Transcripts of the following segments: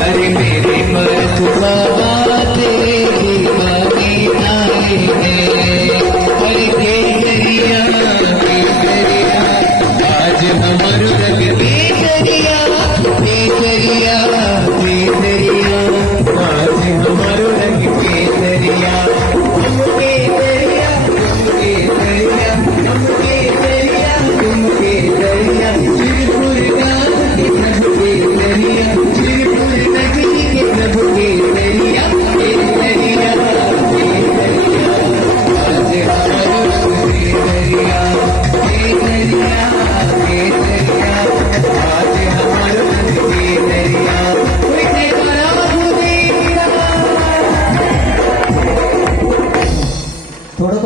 हरे मेरे मन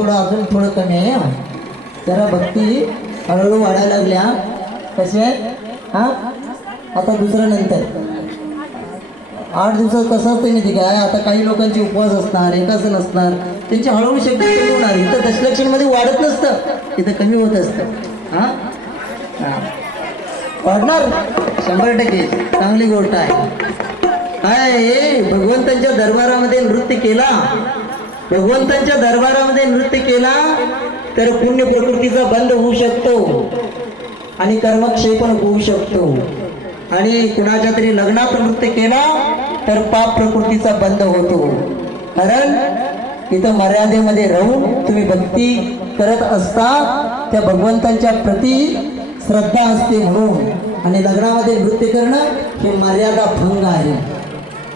थोडं थोडं अजून थोडं कमी आहे जरा भक्ती हळूहळू वाढायला लागल्या. कसे हा? आता दुसरं नंतर. आठ दिवसात कसं असतं माहिती काय आता काही लोकांचे उपवास असणार एकाच नसणार त्यांची हळूहळू शब्द कमी होणार. इथं दशलक्षणमध्ये वाढत नसतं. इथं कमी होत असतं. हा? हा. वाढणार. शंभर टक्के. चांगली गोष्ट आहे. काय हे भगवंतांच्या दरबारामध्ये नृत्य केला. भगवंतांच्या दरबारामध्ये नृत्य केला तर पुण्य प्रकृतीचा बंद होऊ शकतो. आणि कर्मक्षय पण होऊ शकतो. आणि कुणाच्या तरी लग्नात नृत्य केला तर पाप प्रकृतीचा बंद होतो. कारण इथं मर्यादेमध्ये राहून तुम्ही भक्ती करत असता त्या भगवंतांच्या प्रती श्रद्धा असते म्हणून. आणि लग्नामध्ये नृत्य करणं हे मर्यादा भंग आहे.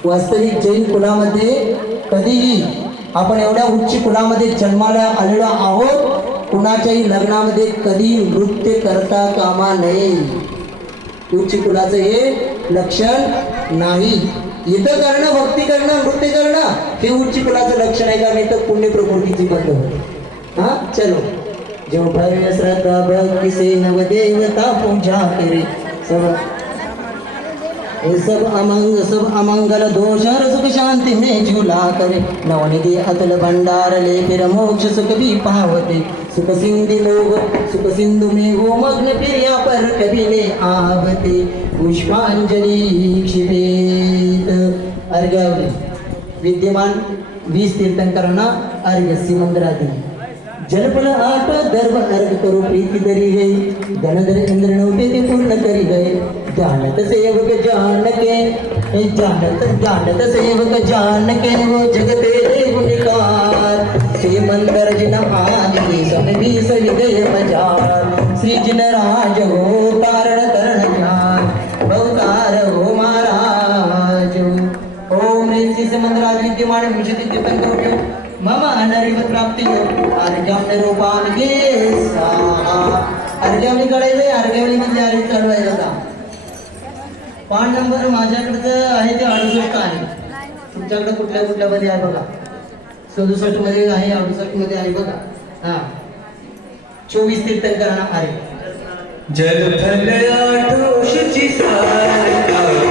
वास्तविक जैन कुलामध्ये कधीही आपण एवढ्या उच्च कुलामध्ये जन्माला आलेलो आहोत? कुणाच्याही लग्नामध्ये कधी नृत्य करता कामा नये. उच्च कुणाचं हे लक्षण नाही. इथं करणं भक्ती करणं नृत्य करणं हे उच्च कुलाचं लक्षण आहे कारण इथं पुण्य प्रकृतीची बंद होते हा? चलो. जो भर श्रद्धा भक्ती से नवदेवता पूजा करे. सब सब अमंग, सब अमंगल दोष हर सुख शांति में झूला करे। नवनिधि अतुल भंडार ले फिर मोक्ष सुख भी पावते। सुख सिंधु लोग, सुख सिंधु में वो मग्न फिर यहाँ पर कभी ले आवते। पुष्पांजलि क्षिपेत। अर्घ्यावली विद्यमान वीस अर्घ्य अर्घ करू जलपल ಜನಪದ ಆಟ ದರ್ವ ನರಕರು ಪ್ರೀತಿ ದರಿವೆ ಧನಧರ ಇಂದ್ರ ನೌಕೆ ಪೂರ್ಣ ಕರಿವೆ ಜಾನತ ಸೇವಕ ಜಾನಕೆ ಜಾನತ ಜಾನತ ಸೇವಕ ಜಾನಕೆ वो जगते गुणिकार सेमंदर जिन आदि सभी सविदय मजार श्री जिन राज हो कारण करण ज्ञान भवतार हो महाराज। ओम श्री सेमंदर आदि के माने मिशति दीपन करो प्राप्ती अर्घ्यामने रूपान घे अर्घ्यावली कळायचंय अर्घ्यावली म्हणजे आधी चढवायला का पान नंबर माझ्याकडचं आहे ते अडुसष्ट आहे. तुमच्याकडे कुठल्या कुठल्या मध्ये आहे बघा. सदुसष्टमध्ये आहे अडुसष्टमध्ये आहे बघा. हा. चोवीस तीर्थंकरांना आहे. जल थल आठोशची सार